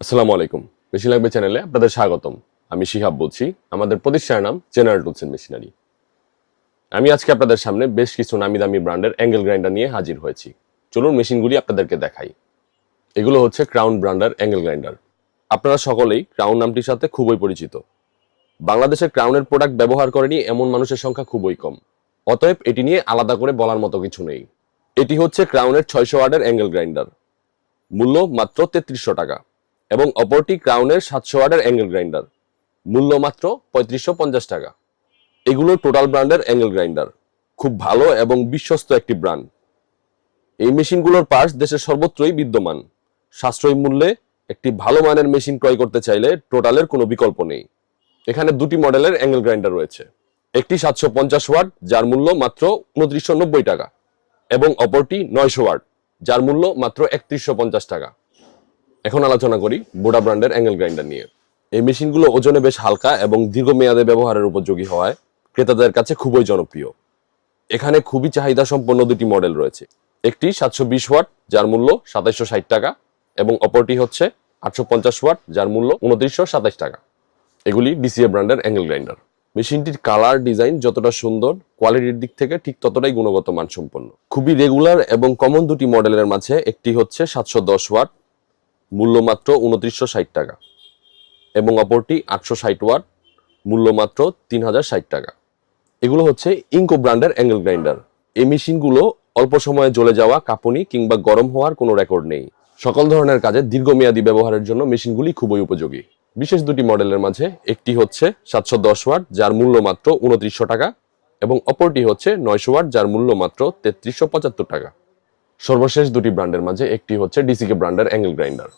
আসসালামু আলাইকুম। বেশি লাগবে চ্যানেলে আপনাদের স্বাগতম। আমি শিহাব বলছি। আমাদের প্রতিষ্ঠানের নাম জেনারেল টুলস এন্ড মেশিনারি। আমি আজকে আপনাদের সামনে বেশ কিছু নামি দামি ব্র্যান্ডের অ্যাঙ্গেল গ্রাইন্ডার নিয়ে হাজির হয়েছি। চলুন মেশিনগুলি আপনাদেরকে দেখাই। এগুলো হচ্ছে ক্রাউন ব্র্যান্ডের অ্যাঙ্গেল গ্রাইন্ডার। আপনারা সকলেই ক্রাউন নামটির সাথে খুবই পরিচিত। বাংলাদেশে ক্রাউনের প্রোডাক্ট ব্যবহার করেনি এমন মানুষের সংখ্যা খুবই কম। অতএব এটি নিয়ে আলাদা করে বলার মতো কিছু নেই। এটি হচ্ছে ক্রাউনের 600 ওয়াটের অ্যাঙ্গেল গ্রাইন্ডার। মূল্য মাত্র ৩৩০০ টাকা এবং অপরটি ক্রাউনের 700 ওয়াটের অ্যাঙ্গেল গ্রাইন্ডার। মূল্য মাত্র ৩৫৫০ টাকা। এগুলো টোটাল ব্র্যান্ডের অ্যাঙ্গেল গ্রাইন্ডার। খুব ভালো এবং বিশ্বস্ত একটি ব্র্যান্ড। এই মেশিনগুলোর পার্টস দেশের সর্বত্রই বিদ্যমান। সাশ্রয়ী মূল্যে একটি ভালো মানের মেশিন ক্রয় করতে চাইলে টোটালের কোনো বিকল্প নেই। এখানে দুটি মডেলের অ্যাঙ্গেল গ্রাইন্ডার রয়েছে। একটি 750 ওয়াট যার মূল্য মাত্র ২৯৯০ টাকা এবং অপরটি 900 ওয়াট যার মূল্য মাত্র ৩১৫০ টাকা। এখন আলোচনা করি বোডা ব্র্যান্ডের অ্যাঙ্গেল গ্রাইন্ডার নিয়ে। এই মেশিনগুলো ওজনে বেশ হালকা এবং দীর্ঘমেয়াদে ব্যবহারের উপযোগী হওয়ায় ক্রেতাদের কাছে খুবই জনপ্রিয়। এখানে খুবই চাহিদা সম্পন্ন দুটি মডেল রয়েছে। একটি 720 ওয়াট যার মূল্য ২৭৬০ টাকা এবং অপরটি হচ্ছে 850 ওয়াট যার মূল্য ২৯২৭ টাকা। এগুলি ডিসিএ ব্র্যান্ডের অ্যাঙ্গেল গ্রাইন্ডার। মেশিনটির কালার ডিজাইন যতটা সুন্দর, কোয়ালিটির দিক থেকে ঠিক ততটাই গুণগত মানসম্পন্ন। খুবই রেগুলার এবং কমন দুটি মডেলের মাঝে একটি হচ্ছে 710 ওয়াট, মূল্য মাত্র ২৯৬০ টাকা এবং অপরটি 860 ওয়াট, মূল্য মাত্র ৩০৬০ টাকা। এগুলো হচ্ছে ইনকো ব্র্যান্ডের অ্যাঙ্গেল গ্রাইন্ডার। এই মেশিনগুলো অল্প সময়ে জ্বলে যাওয়া, কাঁপুনি কিংবা গরম হওয়ার কোনো রেকর্ড নেই। সকল ধরনের কাজে দীর্ঘমেয়াদী ব্যবহারের জন্য মেশিনগুলি খুবই উপযোগী। বিশেষ দুটি মডেলের মাঝে একটি হচ্ছে 710 ওয়াট যার মূল্য মাত্র ২৯০০ টাকা এবং অপরটি হচ্ছে 900 ওয়াট যার মূল্য মাত্র ৩৩৭৫ টাকা। সর্বশেষ দুটি ব্র্যান্ডের মাঝে একটি হচ্ছে ডিসিকে ব্র্যান্ডের অ্যাঙ্গেল গ্রাইন্ডার।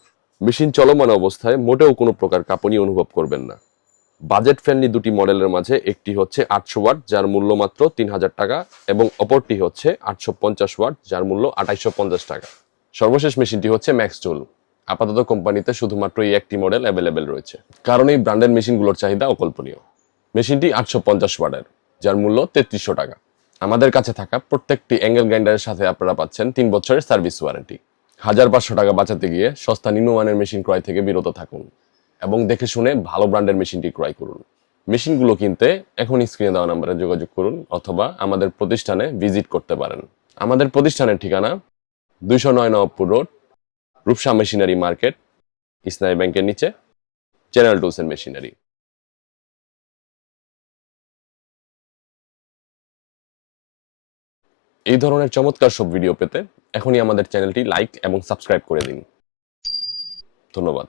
মেশিন চলমান অবস্থায় মোটেও কোনো প্রকার কাঁপুনি অনুভব করবেন না। বাজেট ফ্রেন্ডলি দুটি মডেলের মাঝে একটি হচ্ছে 800 ওয়াট যার মূল্য মাত্র ৩০০০ টাকা এবং অপরটি হচ্ছে 850 ওয়াট যার মূল্য ২৮৫০ টাকা। সর্বশেষ মেশিনটি হচ্ছে ম্যাক্স টুল। আপাতত কোম্পানিতে শুধুমাত্র এই একটি মডেল অ্যাভেলেবেল রয়েছে, কারণ এই ব্র্যান্ডের মেশিনগুলোর চাহিদা অকল্পনীয়। মেশিনটি 850 ওয়াটের যার মূল্য ৩৩০০ টাকা। আমাদের কাছে থাকা প্রত্যেকটি অ্যাঙ্গেল গ্রাইন্ডারের সাথে আপনারা পাচ্ছেন ৩ বছরের সার্ভিস ওয়ারেন্টি। ১৫০০ টাকা বাঁচাতে গিয়ে সস্তা নিম্নমানের মেশিন ক্রয় থেকে বিরত থাকুন এবং দেখে শুনে ভালো ব্র্যান্ডের মেশিনটি ক্রয় করুন। মেশিনগুলো কিনতে এখন স্ক্রিনে দেওয়া নম্বরে যোগাযোগ করুন অথবা আমাদের প্রতিষ্ঠানে ভিজিট করতে পারেন। আমাদের প্রতিষ্ঠানের ঠিকানা ২০৯ Nawabpur road, Rupsha machinery market, ইসলামী ব্যাংকের নিচে, জেনারেল টুলস এন্ড মেশিনারি। এই ধরনের চমৎকার সব ভিডিও পেতে এখনই আমাদের চ্যানেলটি লাইক এবং সাবস্ক্রাইব করে দিন। ধন্যবাদ।